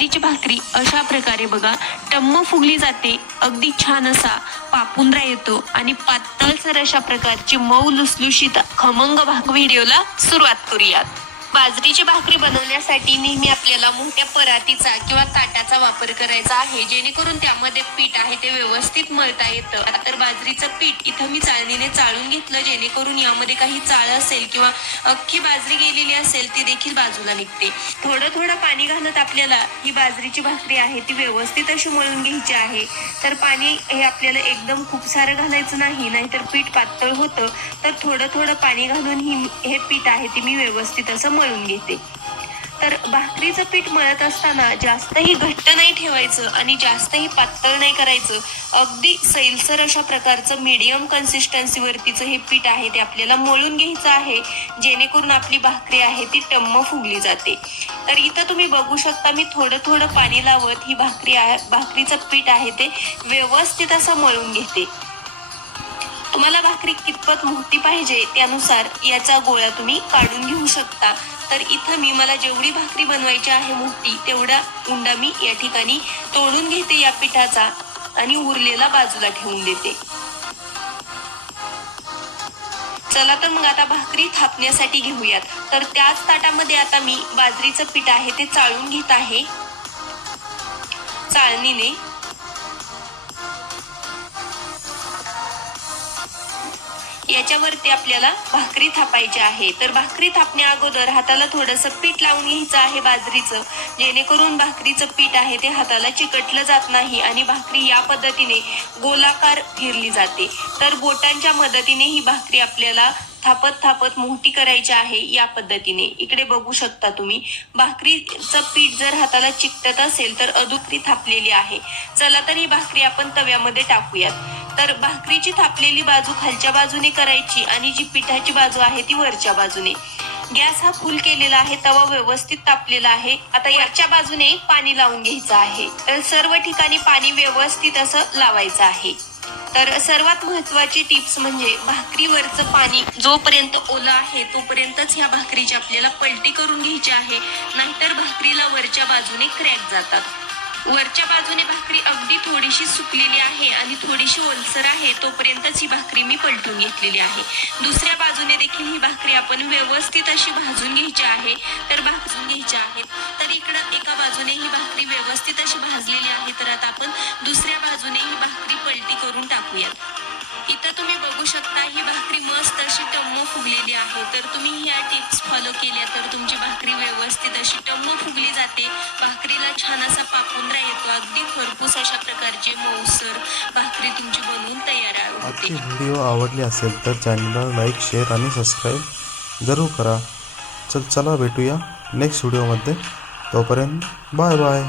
बाजरीची भाकरी अशा प्रकारे बघा. टम्म फुगली जाते अगदी छान असा पापुंद्रा येतो आणि पातळसर अशा प्रकारची मऊ लुसलुशीत खमंग भाग व्हिडिओला सुरुवात करूयात. बाजरीची भाकरी बनवण्यासाठी नेहमी आपल्याला मोठ्या परातीचा किंवा ताटाचा वापर करायचा आहे. जेणेकरून त्यामध्ये पीठ आहे ते व्यवस्थित मळता येतं. तर बाजरीचं पीठ इथं मी चाळणीने चाळून घेतलं. जेणेकरून यामध्ये काही चाळ असेल किंवा अख्खी बाजरी गेलेली असेल ती देखील बाजूला निघते. थोडं थोडं पाणी घालत आपल्याला ही बाजरीची भाकरी आहे ती व्यवस्थित अशी मळून घ्यायची आहे. तर पाणी हे आपल्याला एकदम खूप सारं घालायचं नाही नाहीतर पीठ पातळ होतं. तर थोडं थोडं पाणी घालून ही हे पीठ आहे ते मी व्यवस्थित असं मळून घेते. तर भाकरीचं पीठ मळत असताना जास्तही घट्ट नाही ठेवायचं आणि जास्तही पातळ नाही करायचं. अगदी सैलसर अशा प्रकारचं मीडियम कन्सिस्टन्सीवरतीचं हे पीठ आहे ते आपल्याला मळून घ्यायचं आहे. जेणेकरून आपली भाकरी आहे ती टम्म फुगली जाते. तर इथं तुम्ही बघू शकता मी थोडं थोडं पाणी लावत ही भाकरी आहे भाकरीचं पीठ आहे ते व्यवस्थित असं मळून घेते. तुम्हाला भाकरी कितपत मोठी पाहिजे त्यानुसार याचा गोळा तुम्ही काढून घेऊ शकता. तर इथं मी मला जेवढी भाकरी बनवायची आहे मोठी तेवढा उंडा मी या ठिकाणी तोडून घेते या पिठाचा आणि उरलेला बाजूला ठेवून देते. चला तर मग आता भाकरी थापण्यासाठी घेऊयात. तर त्याच ताटामध्ये आता मी बाजरीचं पीठ आहे ते चाळून घेत आहे. चाळणीने याच्यावरती आपल्याला भाकरी थापायची आहे. तर भाकरी थापण्या अगोदर हाताला थोडंसं पीठ लावून घ्यायचं आहे बाजरीचं. जेणेकरून भाकरीचं पीठ आहे ते हाताला चिकटलं जात नाही आणि भाकरी या पद्धतीने गोलाकार फिरली जाते. तर बोटांच्या मदतीने ही भाकरी आपल्याला थापत थापत मोठी करायची आहे या पद्धतीने. इकडे बघू शकता तुम्ही. भाकरीचं पीठ जर हाताला चिकटत असेल तर अधुकरी थापलेली आहे. चला तर ही भाकरी आपण तव्यामध्ये टाकूयात. तर भाकरीची थापलेली बाजू खालच्या बाजूने करायची आणि जी पिठाची बाजू आहे ती वरच्या बाजूने. गॅस हा फुल केलेला आहे तवा व्यवस्थित तापलेला आहे. आता याच्या बाजूने पाणी लावून घ्यायचं आहे. तर सर्व ठिकाणी पाणी व्यवस्थित असं लावायचं आहे. तर सर्वात महत्वाची टिप्स म्हणजे भाकरीवरचं पाणी जोपर्यंत ओलं आहे तोपर्यंतच ह्या भाकरीची आपल्याला पलटी करून घ्यायची आहे नाहीतर भाकरीला वरच्या बाजूने क्रॅक जातात. वरच्या बाजूने भाकरी अगदी थोडीशी सुकलेली आहे आणि थोडीशी ओलसर आहे तोपर्यंतच ही भाकरी मी पलटून घेतलेली आहे. दुसऱ्या बाजूने देखील ही भाकरी आपण व्यवस्थित अशी भाजून घ्यायची आहे. तर भाजून घ्यायची आहेत तर इकडं एका बाजूने ही भाकरी व्यवस्थित अशी भाजलेली आहे. तर आता आपण दुसऱ्या फुगलेली आहे. तर तुम्ही ह्या टिप्स फॉलो केल्या तर तुमची भाकरी व्यवस्थित अशी टम्म फुगली जाते. भाकरीला छान असा पापुंद्रा येतो. अगदी खरपूस अशा प्रकारचे मऊसर भाकरी तुमची बनवून तयार आहे होते व्हिडिओ आवडली असेल तर चॅनलला लाईक शेअर आणि सबस्क्राईब जरूर करा. चल चला भेटूया नेक्स्ट व्हिडिओमध्ये तोपर्यंत बाय बाय